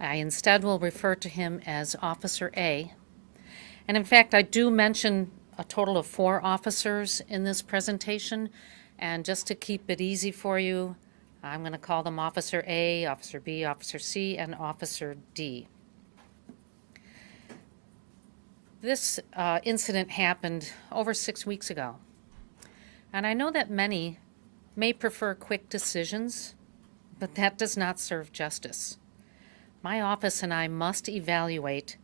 I instead will refer to him as Officer A. And in fact, I do mention a total of 4 officers in this presentation. And just to keep it easy for you, I'm going to call them Officer A, Officer B, Officer C, and Officer D. This incident happened over 6 weeks ago. And I know that many may prefer quick decisions, but that does not serve justice. My office and I must evaluate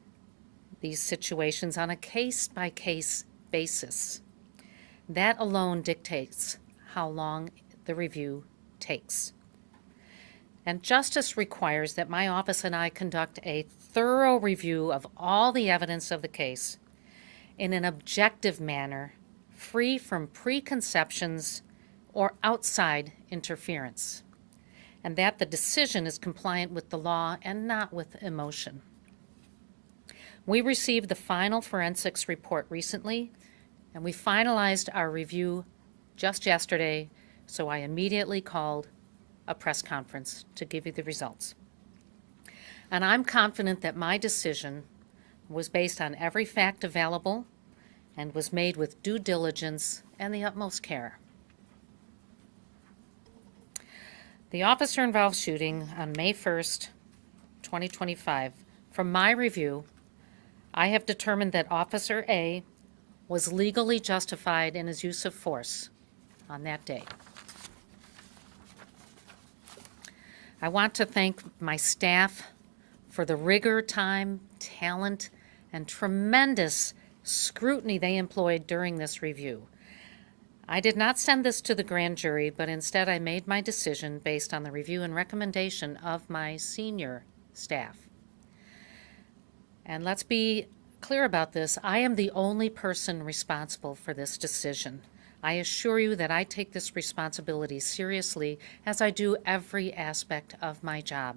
these situations on a case-by-case basis. That alone dictates how long the review takes. And justice requires that my office and I conduct a thorough review of all the evidence of the case in an objective manner, free from preconceptions or outside interference, and that the decision is compliant with the law and not with emotion. We received the final forensics report recently, and we finalized our review just yesterday, so I immediately called a press conference to give you the results. And I'm confident that my decision was based on every fact available and was made with due diligence and the utmost care. The officer-involved shooting on May 1st, 2025, from my review, I have determined that Officer A was legally justified in his use of force on that day. I want to thank my staff for the rigor, time, talent, and tremendous scrutiny they employed during this review. I did not send this to the grand jury, but instead I made my decision based on the review and recommendation of my senior staff. And let's be clear about this. I am the only person responsible for this decision. I assure you that I take this responsibility seriously, as I do every aspect of my job.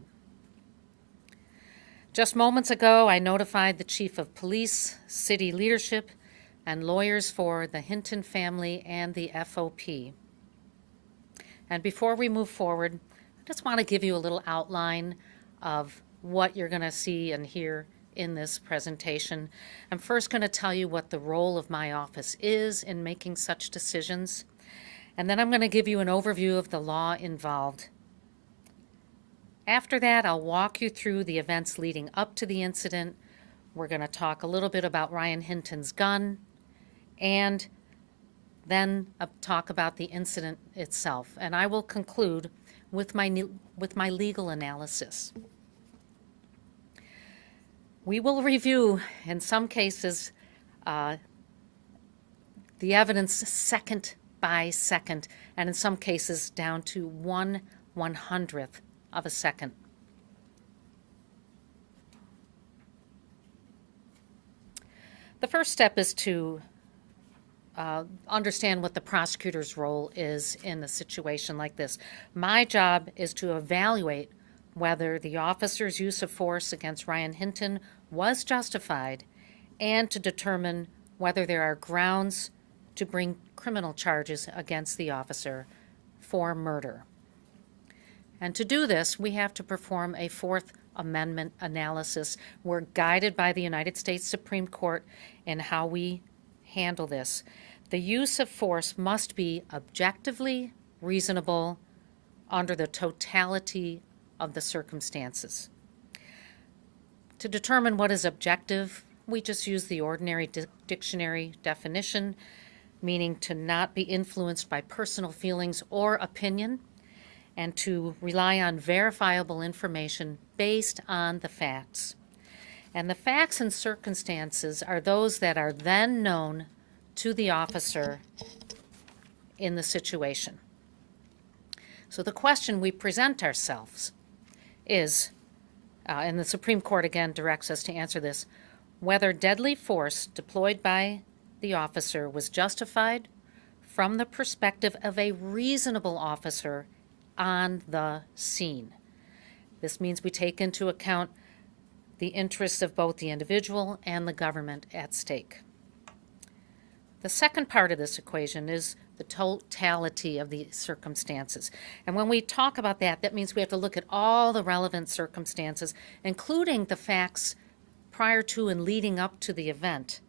Just moments ago, I notified the Chief of Police, city leadership, and lawyers for the Hinton family and the FOP. And before we move forward, I just want to give you a little outline of what you're going to see and hear in this presentation. I'm first going to tell you what the role of my office is in making such decisions, and then I'm going to give you an overview of the law involved. After that, I'll walk you through the events leading up to the incident. We're going to talk a little bit about Ryan Hinton's gun, and then talk about the incident itself. And I will conclude with my legal analysis. We will review, in some cases, the evidence second by second, and in some cases down to 1/100th of a second. The first step is to understand what the prosecutor's role is in a situation like this. My job is to evaluate whether the officer's use of force against Ryan Hinton was justified, and to determine whether there are grounds to bring criminal charges against the officer for murder. And to do this, we have to perform a Fourth Amendment analysis. We're guided by the United States Supreme Court in how we handle this. The use of force must be objectively reasonable under the totality of the circumstances. To determine what is objective, we just use the ordinary dictionary definition, meaning to not be influenced by personal feelings or opinion, and to rely on verifiable information based on the facts. And the facts and circumstances are those that are then known to the officer in the situation. So the question we present ourselves is, and the Supreme Court again directs us to answer this, whether deadly force deployed by the officer was justified from the perspective of a reasonable officer on the scene. This means we take into account the interests of both the individual and the government at stake. The second part of this equation is the totality of the circumstances. And when we talk about that, that means we have to look at all the relevant circumstances, including the facts prior to and leading up to the event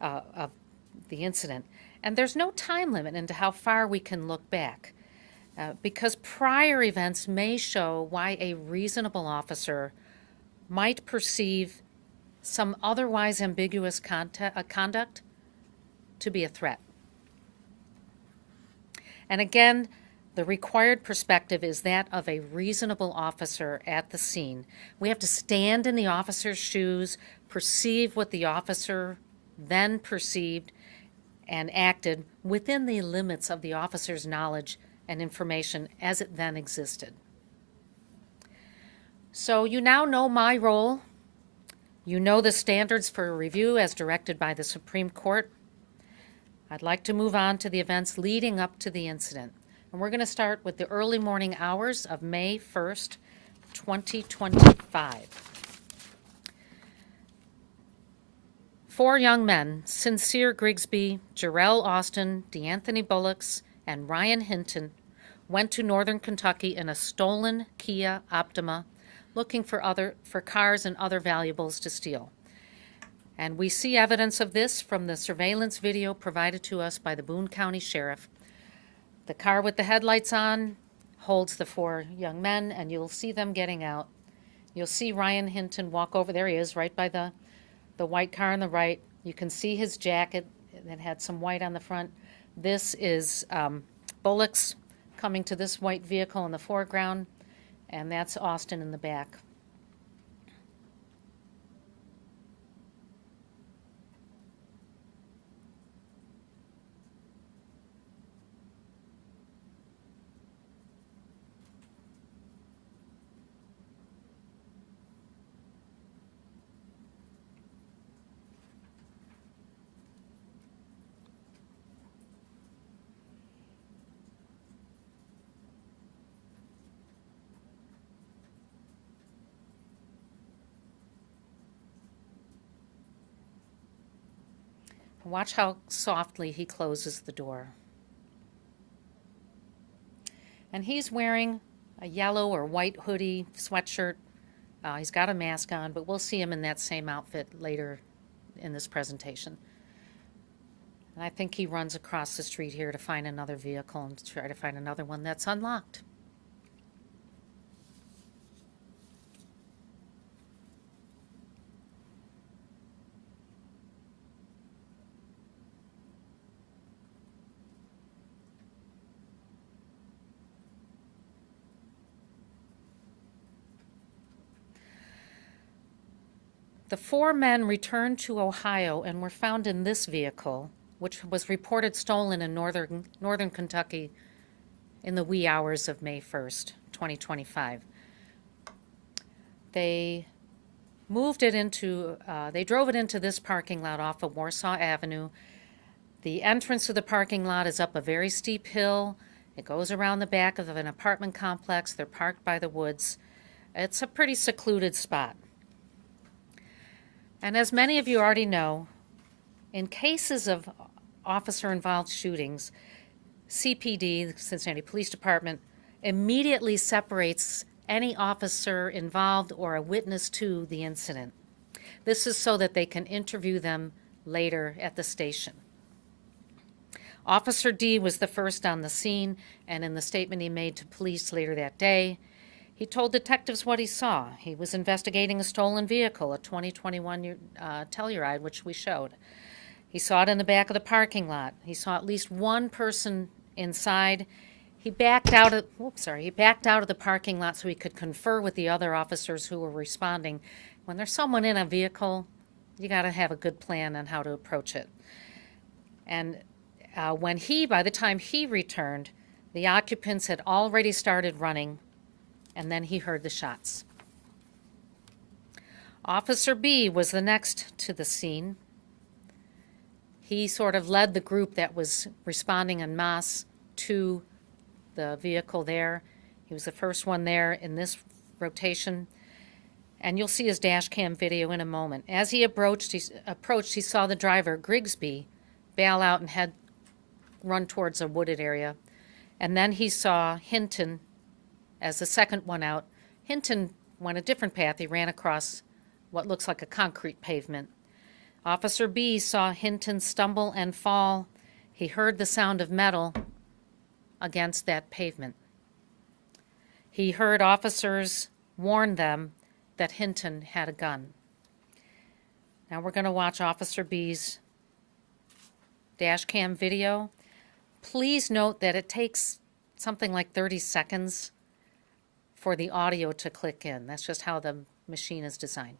of the incident. And there's no time limit into how far we can look back, because prior events may show why a reasonable officer might perceive some otherwise ambiguous conduct to be a threat. And again, the required perspective is that of a reasonable officer at the scene. We have to stand in the officer's shoes, perceive what the officer then perceived and acted within the limits of the officer's knowledge and information as it then existed. So you now know my role. You know the standards for review as directed by the Supreme Court. I'd like to move on to the events leading up to the incident. And we're going to start with the early morning hours of May 1st, 2025. 4 young men, Sincere Grigsby, Jarrell Austin, DeAnthony Bullocks, and Ryan Hinton, went to northern Kentucky in a stolen Kia Optima, looking for cars and other valuables to steal. And we see evidence of this from the surveillance video provided to us by the Boone County Sheriff. The car with the headlights on holds the 4 young men, and you'll see them getting out. You'll see Ryan Hinton walk over. There he is, right by the white car on the right. You can see his jacket that had some white on the front. This is Bullocks coming to this white vehicle in the foreground, and that's Austin in the back. Watch how softly he closes the door. And he's wearing a yellow or white hoodie, sweatshirt. He's got a mask on, but we'll see him in that same outfit later in this presentation. And I think he runs across the street here to find another vehicle and try to find another one that's unlocked. The 4 men returned to Ohio and were found in this vehicle, which was reported stolen in northern Kentucky in the wee hours of May 1st, 2025. They drove it into this parking lot off of Warsaw Avenue. The entrance to the parking lot is up a very steep hill. It goes around the back of an apartment complex. They're parked by the woods. It's a pretty secluded spot. And as many of you already know, in cases of officer-involved shootings, CPD, the Cincinnati Police Department, immediately separates any officer involved or a witness to the incident. This is so that they can interview them later at the station. Officer D was the first on the scene, and in the statement he made to police later that day, he told detectives what he saw. He was investigating a stolen vehicle, a 2021 Telluride, which we showed. He saw it in the back of the parking lot. He saw at least one person inside. He backed out of the parking lot so he could confer with the other officers who were responding. When there's someone in a vehicle, you got to have a good plan on how to approach it. And by the time he returned, the occupants had already started running, and then he heard the shots. Officer B was the next to the scene. He sort of led the group that was responding en masse to the vehicle there. He was the first one there in this rotation. And you'll see his dash cam video in a moment. As he approached, he saw the driver, Grigsby, bail out and head run towards a wooded area. And then he saw Hinton as the second one out. Hinton went a different path. He ran across what looks like a concrete pavement. Officer B saw Hinton stumble and fall. He heard the sound of metal against that pavement. He heard officers warn them that Hinton had a gun. Now we're going to watch Officer B's dash cam video. Please note that it takes something like 30 seconds for the audio to click in. That's just how the machine is designed.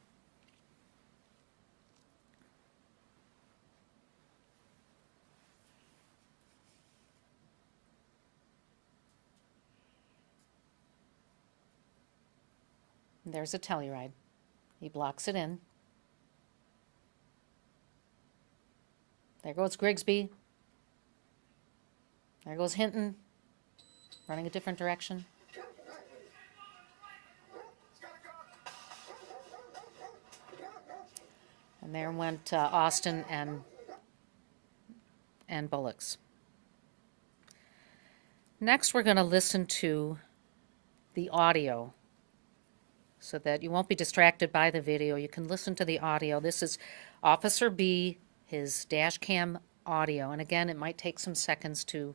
There's a Telluride. He blocks it in. There goes Grigsby. There goes Hinton, running a different direction. And there went Austin and Bullocks. Next, we're going to listen to the audio so that you won't be distracted by the video. You can listen to the audio. This is Officer B, his dash cam audio. And again, it might take some seconds to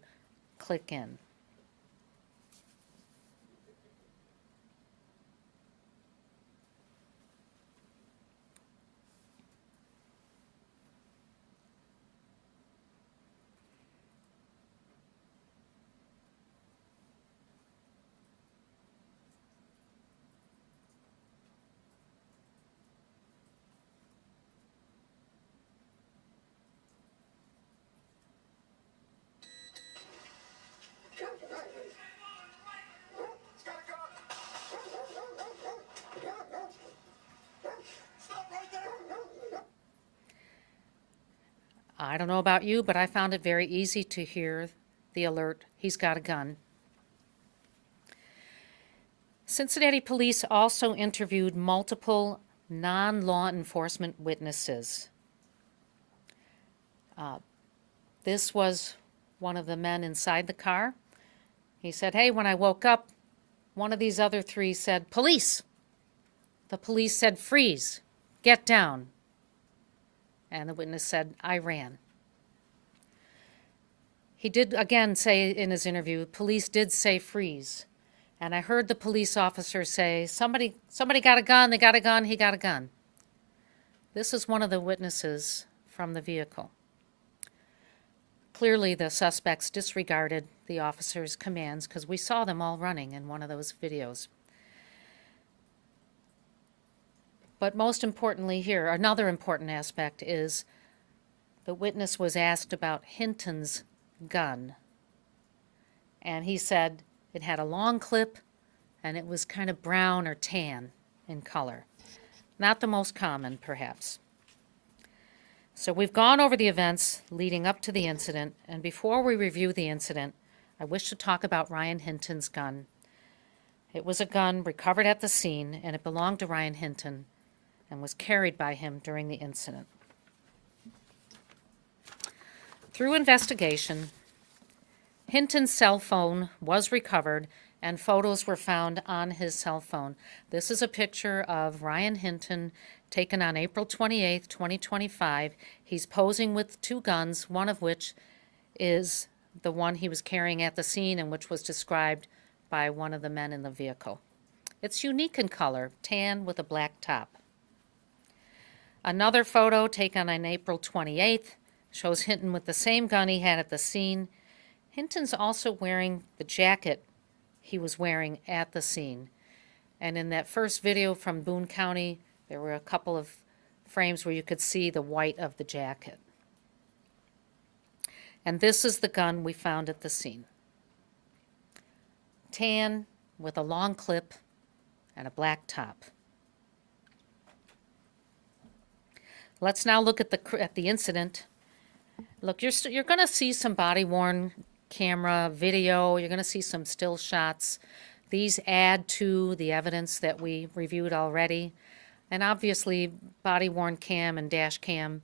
click in. I don't know about you, but I found it very easy to hear the alert, he's got a gun. Cincinnati police also interviewed multiple non-law enforcement witnesses. This was one of the men inside the car. He said, hey, when I woke up, one of these other three said, police. The police said, freeze, get down. And the witness said, I ran. He did again say in his interview, police did say freeze. And I heard the police officer say, somebody got a gun, they got a gun, he got a gun. This is one of the witnesses from the vehicle. Clearly the suspects disregarded the officer's commands because we saw them all running in one of those videos. But most importantly here, another important aspect is the witness was asked about Hinton's gun. And he said it had a long clip and it was kind of brown or tan in color. Not the most common, perhaps. So we've gone over the events leading up to the incident, and before we review the incident, I wish to talk about Ryan Hinton's gun. It was a gun recovered at the scene, and it belonged to Ryan Hinton and was carried by him during the incident. Through investigation, Hinton's cell phone was recovered and photos were found on his cell phone. This is a picture of Ryan Hinton taken on April 28th, 2025. He's posing with two guns, one of which is the one he was carrying at the scene and which was described by one of the men in the vehicle. It's unique in color, tan with a black top. Another photo taken on April 28th shows Hinton with the same gun he had at the scene. Hinton's also wearing the jacket he was wearing at the scene. And in that first video from Boone County, there were a couple of frames where you could see the white of the jacket. And this is the gun we found at the scene. Tan with a long clip and a black top. Let's now look at the incident. Look, you're going to see some body-worn camera video. You're going to see some still shots. These add to the evidence that we reviewed already. And obviously, body-worn cam and dash cam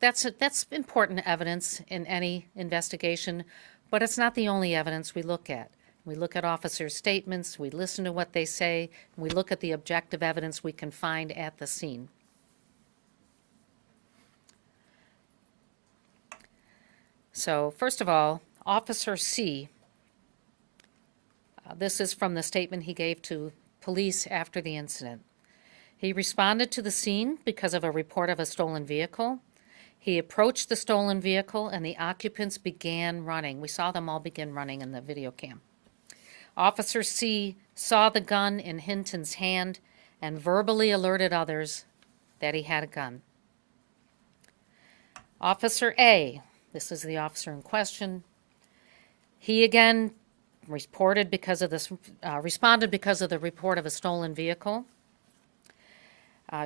That's important evidence in any investigation, but it's not the only evidence we look at. We look at officers' statements, we listen to what they say, and we look at the objective evidence we can find at the scene. So, first of all, Officer C, this is from the statement he gave to police after the incident. He responded to the scene because of a report of a stolen vehicle. He approached the stolen vehicle and the occupants began running. We saw them all begin running in the video cam. Officer C saw the gun in Hinton's hand and verbally alerted others that he had a gun. Officer A, this is the officer in question, he again responded because of the report of a stolen vehicle.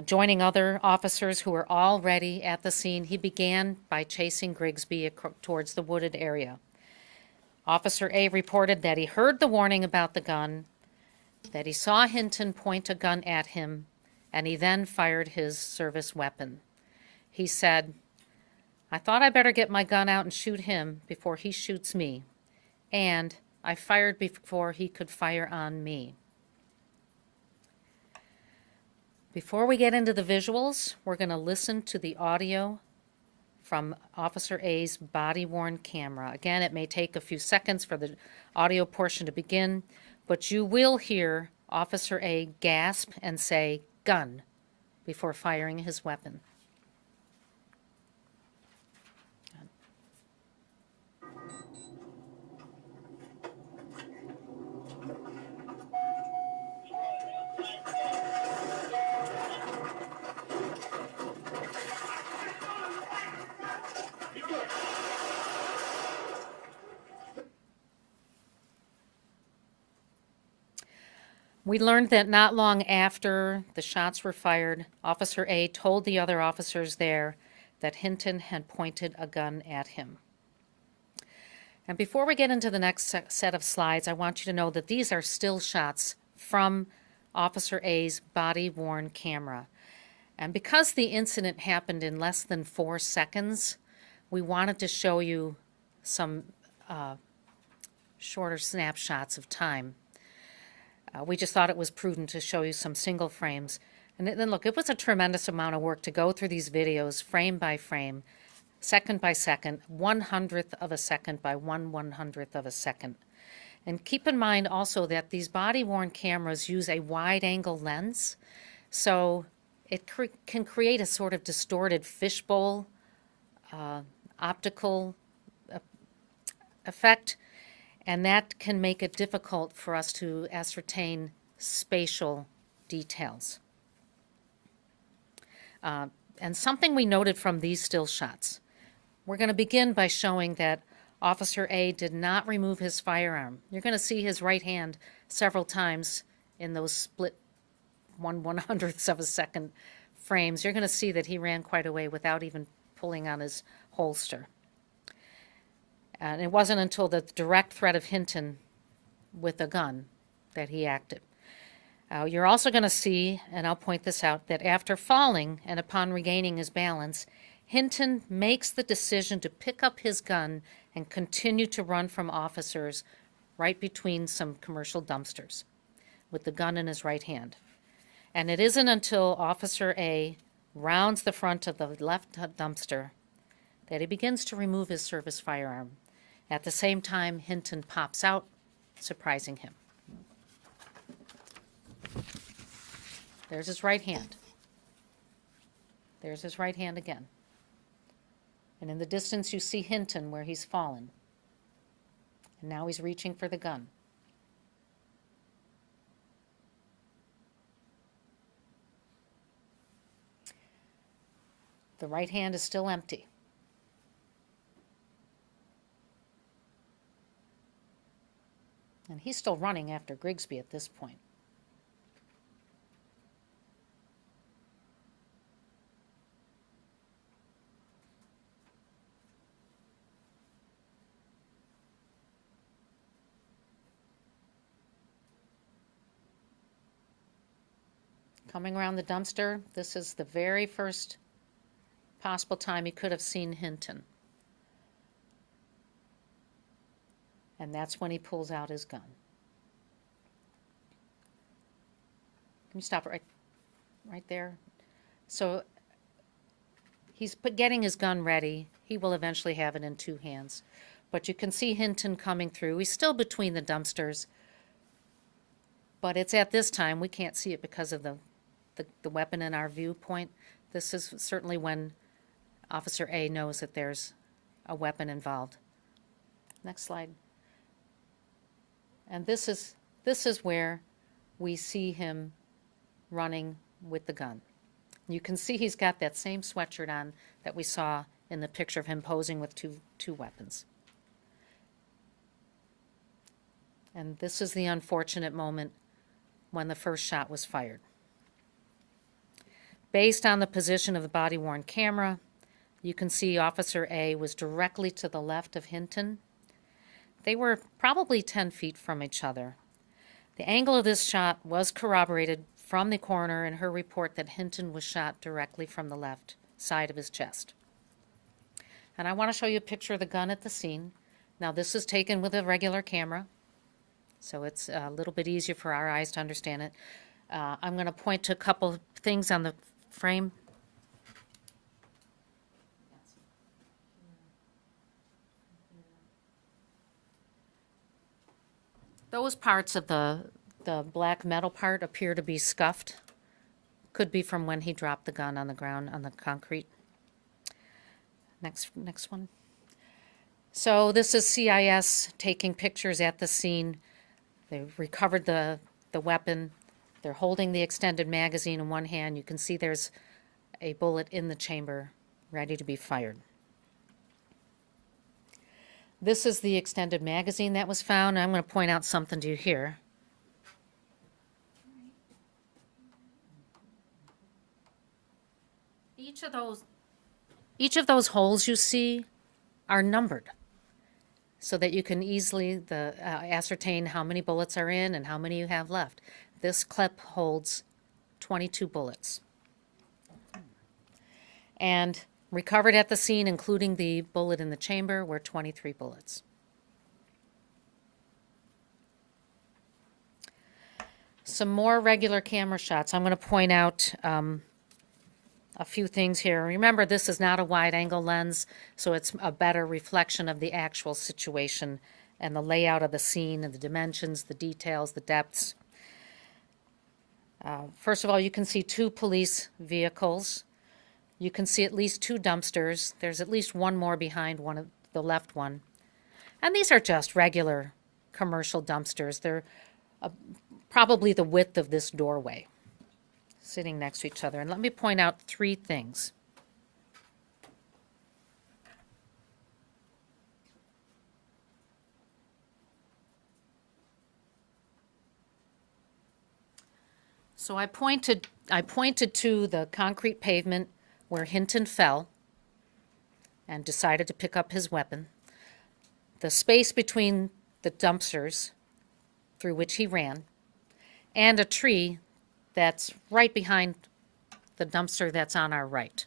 Joining other officers who were already at the scene, he began by chasing Grigsby towards the wooded area. Officer A reported that he heard the warning about the gun, that he saw Hinton point a gun at him, and he then fired his service weapon. He said, "I thought I better get my gun out and shoot him before he shoots me, and I fired before he could fire on me." Before we get into the visuals, we're going to listen to the audio from Officer A's body-worn camera. Again, it may take a few seconds for the audio portion to begin, but you will hear Officer A gasp and say, "Gun," before firing his weapon. We learned that not long after the shots were fired, Officer A told the other officers there that Hinton had pointed a gun at him. And before we get into the next set of slides, I want you to know that these are still shots from Officer A's body-worn camera. And because the incident happened in less than 4 seconds, we wanted to show you some shorter snapshots of time. We just thought it was prudent to show you some single frames. And then look, it was a tremendous amount of work to go through these videos frame by frame, second by second, 1/100th of a second by 1/100th of a second. And keep in mind also that these body-worn cameras use a wide-angle lens, so it can create a sort of distorted fishbowl optical effect, and that can make it difficult for us to ascertain spatial details. And something we noted from these still shots. We're going to begin by showing that Officer A did not remove his firearm. You're going to see his right hand several times in those split 1/100ths of a second frames. You're going to see that he ran quite a way without even pulling on his holster. And it wasn't until the direct threat of Hinton with a gun that he acted. You're also going to see, and I'll point this out, that after falling and upon regaining his balance, Hinton makes the decision to pick up his gun and continue to run from officers right between some commercial dumpsters with the gun in his right hand. And it isn't until Officer A rounds the front of the left dumpster that he begins to remove his service firearm. At the same time, Hinton pops out, surprising him. There's his right hand. There's his right hand again. And in the distance, you see Hinton where he's fallen. And now he's reaching for the gun. The right hand is still empty. And he's still running after Grigsby at this point. Coming around the dumpster, this is the very first possible time he could have seen Hinton. And that's when he pulls out his gun. Can you stop it right there? So he's getting his gun ready. He will eventually have it in two hands. But you can see Hinton coming through. He's still between the dumpsters. But it's at this time, we can't see it because of the weapon in our viewpoint. This is certainly when Officer A knows that there's a weapon involved. Next slide. And this is where we see him running with the gun. You can see he's got that same sweatshirt on that we saw in the picture of him posing with two weapons. And this is the unfortunate moment when the first shot was fired. Based on the position of the body-worn camera, you can see Officer A was directly to the left of Hinton. They were probably 10 feet from each other. The angle of this shot was corroborated from the coroner in her report that Hinton was shot directly from the left side of his chest. And I want to show you a picture of the gun at the scene. Now this is taken with a regular camera, so it's a little bit easier for our eyes to understand it. I'm going to point to a couple things on the frame. Those parts of the black metal part appear to be scuffed. Could be from when he dropped the gun on the ground, on the concrete. Next one. So this is CIS taking pictures at the scene. They recovered the weapon. They're holding the extended magazine in one hand. You can see there's a bullet in the chamber ready to be fired. This is the extended magazine that was found. I'm going to point out something to you here. Each of those holes you see are numbered so that you can easily ascertain how many bullets are in and how many you have left. This clip holds 22 bullets. And recovered at the scene, including the bullet in the chamber, were 23 bullets. Some more regular camera shots. I'm going to point out a few things here. Remember, this is not a wide-angle lens, so it's a better reflection of the actual situation and the layout of the scene and the dimensions, the details, the depths. First of all, you can see two police vehicles. You can see at least two dumpsters. There's at least one more behind one of the left one. And these are just regular commercial dumpsters. They're probably the width of this doorway, sitting next to each other. And let me point out three things. So I pointed to the concrete pavement where Hinton fell and decided to pick up his weapon, the space between the dumpsters through which he ran, and a tree that's right behind the dumpster that's on our right.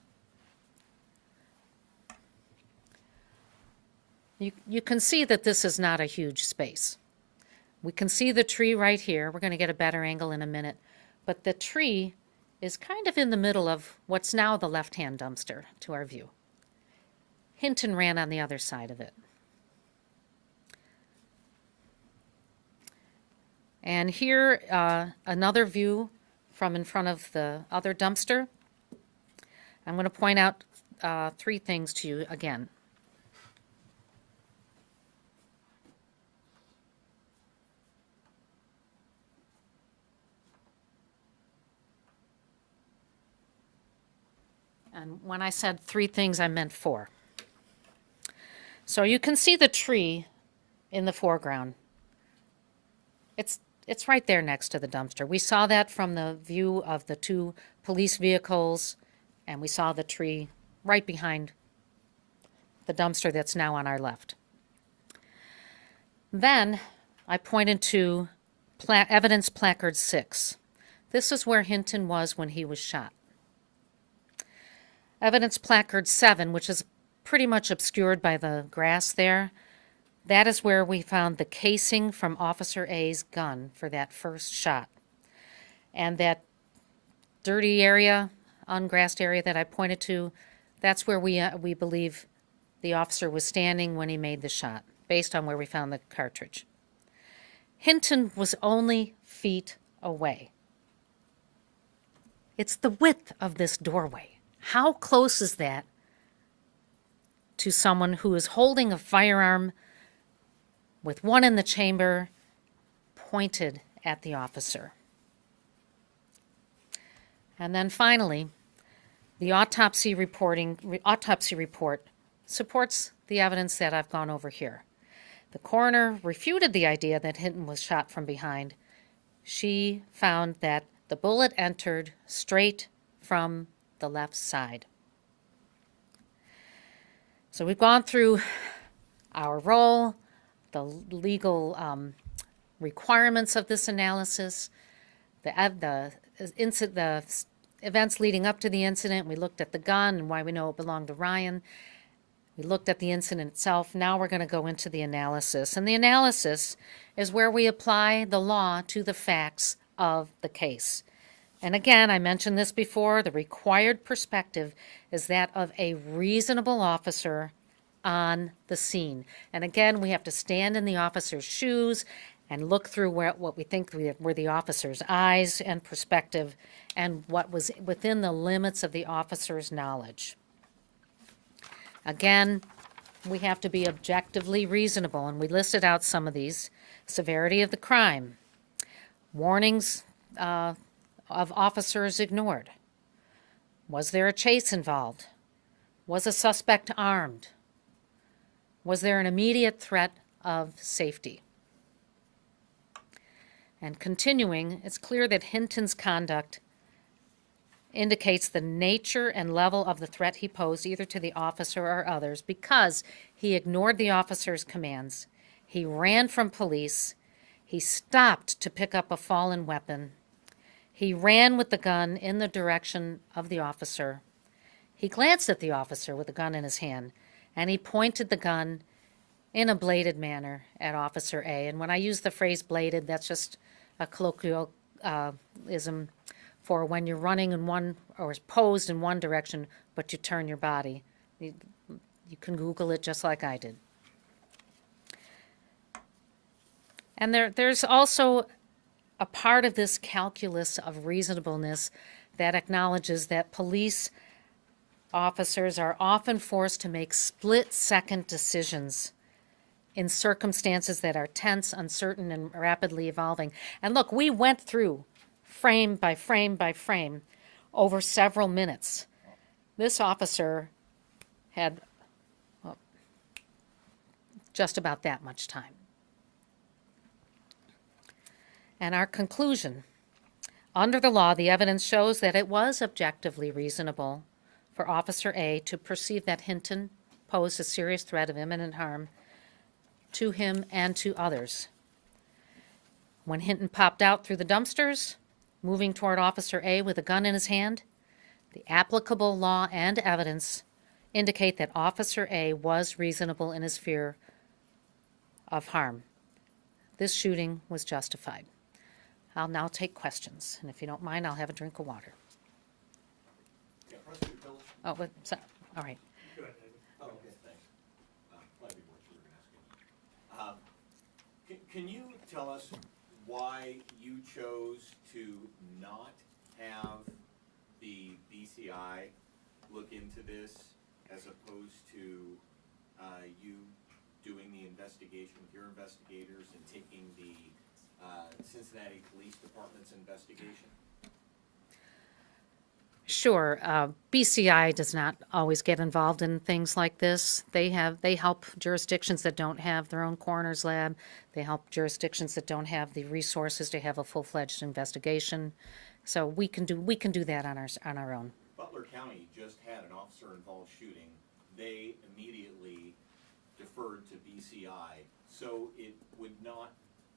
You can see that this is not a huge space. We can see the tree right here. We're going to get a better angle in a minute. But the tree is kind of in the middle of what's now the left-hand dumpster to our view. Hinton ran on the other side of it. And here, another view from in front of the other dumpster. I'm going to point out three things to you again. And when I said three things, I meant four. So you can see the tree in the foreground. It's right there next to the dumpster. We saw that from the view of the two police vehicles, and we saw the tree right behind the dumpster that's now on our left. Then I pointed to evidence placard 6. This is where Hinton was when he was shot. Evidence placard 7, which is pretty much obscured by the grass there, that is where we found the casing from Officer A's gun for that first shot. And that dirty area, ungrassed area that I pointed to, that's where we believe the officer was standing when he made the shot, based on where we found the cartridge. Hinton was only feet away. It's the width of this doorway. How close is that to someone who is holding a firearm with one in the chamber pointed at the officer? And then finally, the autopsy report supports the evidence that I've gone over here. The coroner refuted the idea that Hinton was shot from behind. She found that the bullet entered straight from the left side. So we've gone through our role, the legal requirements of this analysis, the events leading up to the incident. We looked at the gun and why we know it belonged to Ryan. We looked at the incident itself. Now we're going to go into the analysis. And the analysis is where we apply the law to the facts of the case. And again, I mentioned this before, the required perspective is that of a reasonable officer on the scene. And again, we have to stand in the officer's shoes and look through what we think were the officer's eyes and perspective and what was within the limits of the officer's knowledge. Again, we have to be objectively reasonable, and we listed out some of these. Severity of the crime, warnings of officers ignored. Was there a chase involved? Was a suspect armed? Was there an immediate threat of safety? And continuing, it's clear that Hinton's conduct indicates the nature and level of the threat he posed either to the officer or others because he ignored the officer's commands. He ran from police. He stopped to pick up a fallen weapon. He ran with the gun in the direction of the officer. He glanced at the officer with the gun in his hand, and he pointed the gun in a bladed manner at Officer A. And when I use the phrase bladed, that's just a colloquialism for when you're running in one or posed in one direction, but you turn your body. You can Google it just like I did. And there's also a part of this calculus of reasonableness that acknowledges that police officers are often forced to make split-second decisions in circumstances that are tense, uncertain, and rapidly evolving. And look, we went through frame by frame by frame over several minutes. This officer had just about that much time. And our conclusion, under the law, the evidence shows that it was objectively reasonable for Officer A to perceive that Hinton posed a serious threat of imminent harm to him and to others. When Hinton popped out through the dumpsters, moving toward Officer A with a gun in his hand, the applicable law and evidence indicate that Officer A was reasonable in his fear of harm. This shooting was justified. I'll now take questions, and if you don't mind, I'll have a drink of water. Yeah, Prosecutor Phillips? Oh, but, all right. Go ahead, David. Oh, okay, thanks. Might be what you were going to ask me. Can you tell us why you chose to not have the BCI look into this as opposed to you doing the investigation with your investigators and taking the Cincinnati Police Department's investigation? Sure. BCI does not always get involved in things like this. They help jurisdictions that don't have their own coroner's lab. They help jurisdictions that don't have the resources to have a full-fledged investigation. So we can do that on our own. Butler County just had an officer-involved shooting. They immediately deferred to BCI, so it would not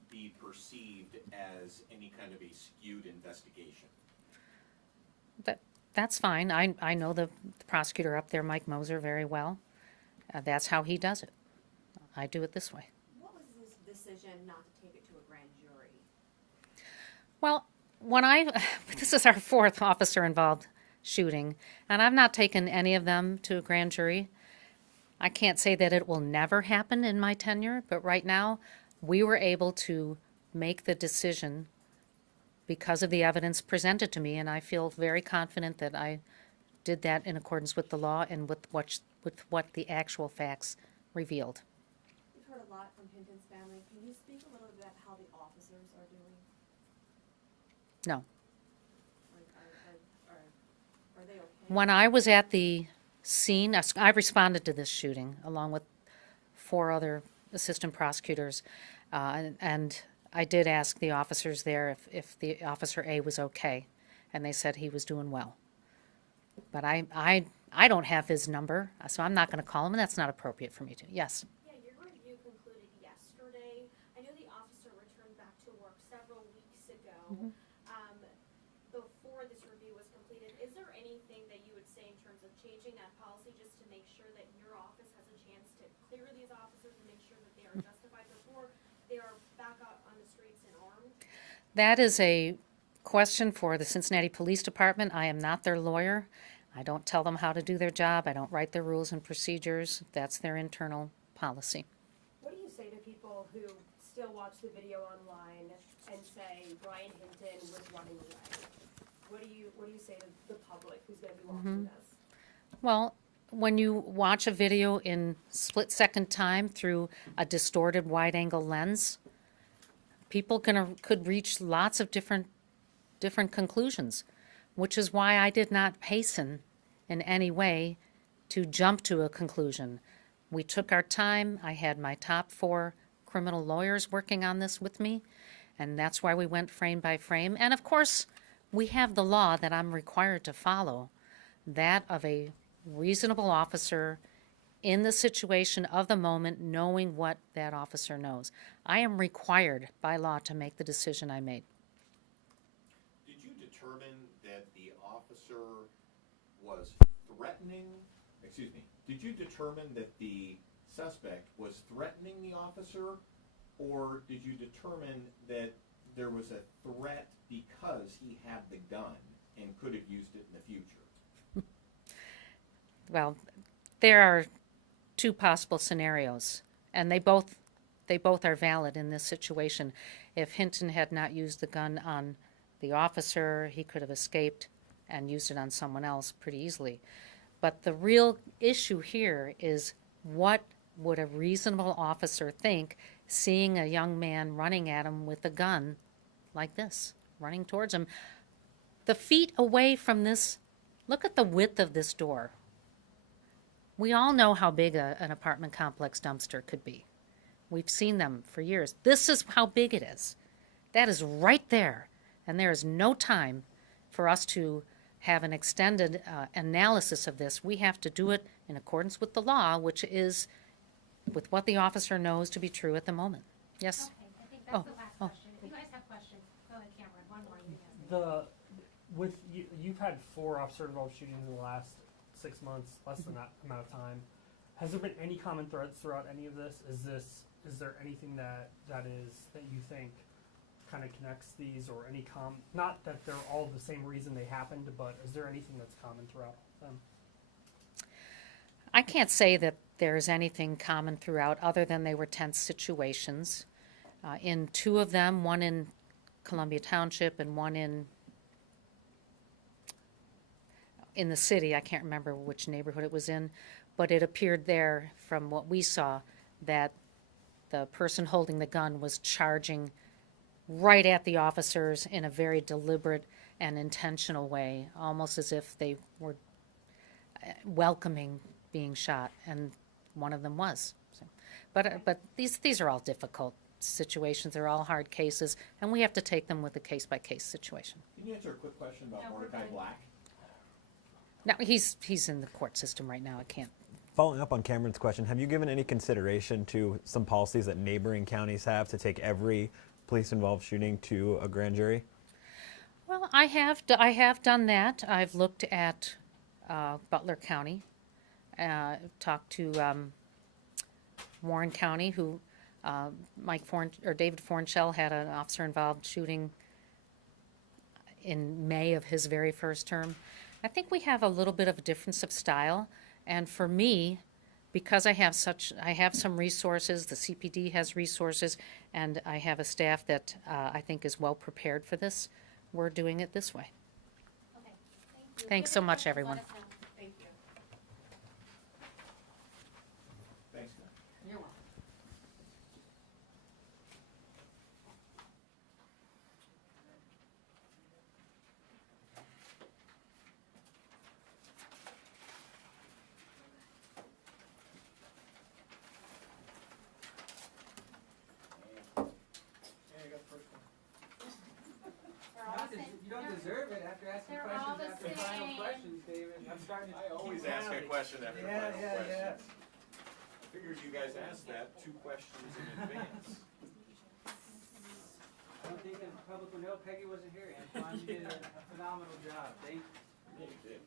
be perceived as any kind of a skewed investigation. That's fine. I know the prosecutor up there, Mike Moser, very well. That's how he does it. I do it this way. What was this decision not to take it to a grand jury? Well, this is our fourth officer-involved shooting, and I've not taken any of them to a grand jury. I can't say that it will never happen in my tenure, but right now, we were able to make the decision because of the evidence presented to me, and I feel very confident that I did that in accordance with the law and with what the actual facts revealed. We've heard a lot from Hinton's family. Can you speak a little bit about how the officers are doing? No. Are they okay? When I was at the scene, I responded to this shooting along with 4 other assistant prosecutors, and I did ask the officers there if the Officer A was okay, and they said he was doing well. But I don't have his number, so I'm not going to call him, and that's not appropriate for me to. Yes. Yeah, your review concluded yesterday. I know the officer returned back to work several weeks ago. Before this review was completed, is there anything that you would say in terms of changing that policy just to make sure that your office has a chance to clear these officers and make sure that they are justified before they are back out on the streets and armed? That is a question for the Cincinnati Police Department. I am not their lawyer. I don't tell them how to do their job. I don't write their rules and procedures. That's their internal policy. What do you say to people who still watch the video online and say Ryan Hinton was running away? What do you say to the public who's going to be watching this? Well, when you watch a video in split-second time through a distorted wide-angle lens, people could reach lots of different conclusions, which is why I did not hasten in any way to jump to a conclusion. We took our time. I had my top 4 criminal lawyers working on this with me, and that's why we went frame by frame. And of course, we have the law that I'm required to follow, that of a reasonable officer in the situation of the moment, knowing what that officer knows. I am required by law to make the decision I made. Did you determine that the officer was did you determine that the suspect was threatening the officer, or did you determine that there was a threat because he had the gun and could have used it in the future? Well, there are 2 possible scenarios, and they both are valid in this situation. If Hinton had not used the gun on the officer, he could have escaped and used it on someone else pretty easily. But the real issue here is, what would a reasonable officer think seeing a young man running at him with a gun like this, running towards him? The feet away from this, look at the width of this door. We all know how big an apartment complex dumpster could be. We've seen them for years. This is how big it is. That is right there. And there is no time for us to have an extended analysis of this. We have to do it in accordance with the law, which is with what the officer knows to be true at the moment. Yes? Okay, I think that's the last question. If you guys have questions, go ahead, Cameron. One more. You guys. You've had 4 officer-involved shootings in the last 6 months, less than that amount of time. Has there been any common threads throughout any of this? Is there anything that you think kind of connects these, or any not that they're all the same reason they happened, but is there anything that's common throughout them? I can't say that there's anything common throughout other than they were tense situations. In 2 of them, one in Columbia Township and one in the city, I can't remember which neighborhood it was in, but it appeared there from what we saw that the person holding the gun was charging right at the officers in a very deliberate and intentional way, almost as if they were welcoming being shot, and one of them was. So, but these are all difficult situations. They're all hard cases, and we have to take them with a case-by-case situation. Can you answer a quick question about Mordecai Black? Now, he's in the court system right now. I can't. Following up on Cameron's question, have you given any consideration to some policies that neighboring counties have to take every police-involved shooting to a grand jury? Well, I have done that. I've looked at Butler County, talked to Warren County, who David Fornshell had an officer-involved shooting in May of his very first term. I think we have a little bit of a difference of style, and for me, because I have some resources, the CPD has resources, and I have a staff that I think is well prepared for this, we're doing it this way. Okay, thank you. Thanks If so you have much, questions, everyone. let us know. Thank you. Thanks, guys. You're welcome. They're all the same. You don't deserve it after asking They're all questions the after final same. questions, David. I'm starting to I always keep ask a counting. question after the Yeah, final yeah, questions. yeah. I figured you guys asked that 2 questions in advance. I don't think the public will know Peggy wasn't here, Antoine. You did a phenomenal job. Thank you. Yeah, you did.